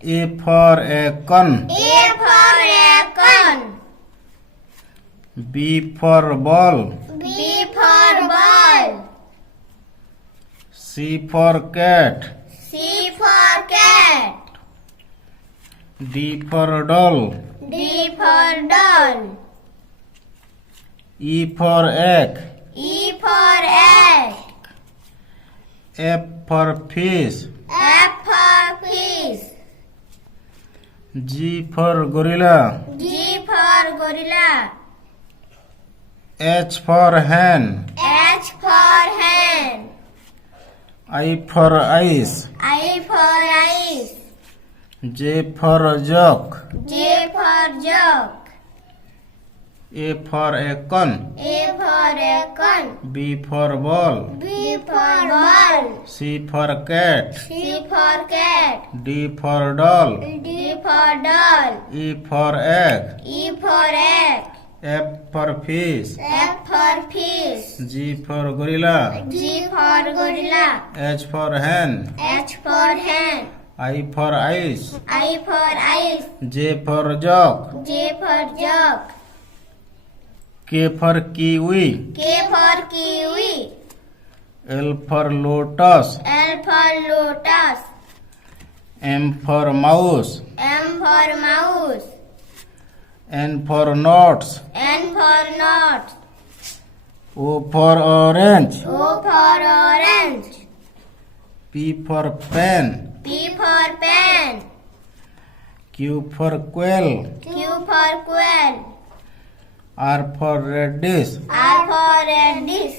A for acorn. A for acorn. B for ball. B for ball. C for cat. C for cat. D for doll. D for doll. E for egg. E for egg. F for fish. F for fish. G for gorilla. G for gorilla. H for hen. H for hen. I for ice. I for ice. J for jug. J for jug. A for acorn. A for acorn. B for ball. B for ball. C for cat. C for cat. D for doll. D for doll. E for egg. E for egg. F for fish. F for fish. G for gorilla. G for gorilla. H for hen. H for hen. I for ice. I for ice. J for jug. J for jug. K for kiwi. K for kiwi. L for lotus. L for lotus. M for mouse. M for mouse. N for nuts. N for nut. O for orange. O for orange. P for pen. P for pen. Q for quail. Q for quail. R for radish. R for radish.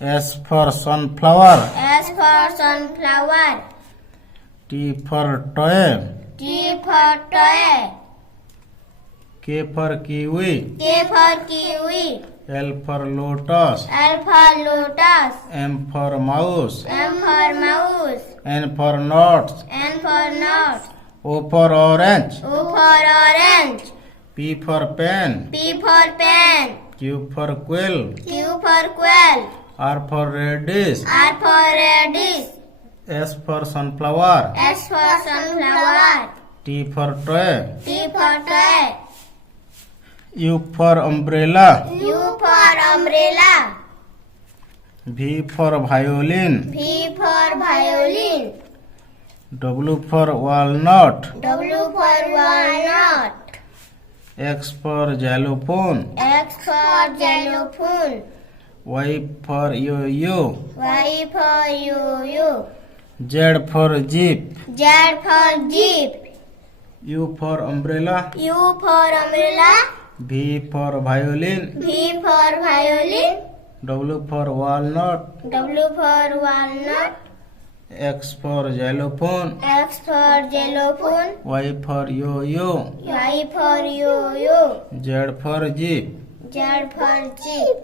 S for sunflower. S for sunflower. T for toy. T for toy. K for kiwi. K for kiwi. L for lotus. L for lotus. M for mouse. M for mouse. N for nuts. N for nut. O for orange. O for orange. P for pen. P for pen. Q for quail. Q for quail. R for radish. R for radish. S for sunflower. S for sunflower. T for toy. T for toy. U for umbrella. U for umbrella. V for violin. V for violin. W for walnut. W for walnut. X for xylophone. X for xylophone. Y for yo-yo. Y for yo-yo. Z for jeep. Z for jeep. U for umbrella. U for umbrella. V for violin. V for violin. W for walnut. W for walnut. X for xylophone. X for xylophone. Y for yo-yo. Y for yo-yo. Z for jeep. Z for jeep.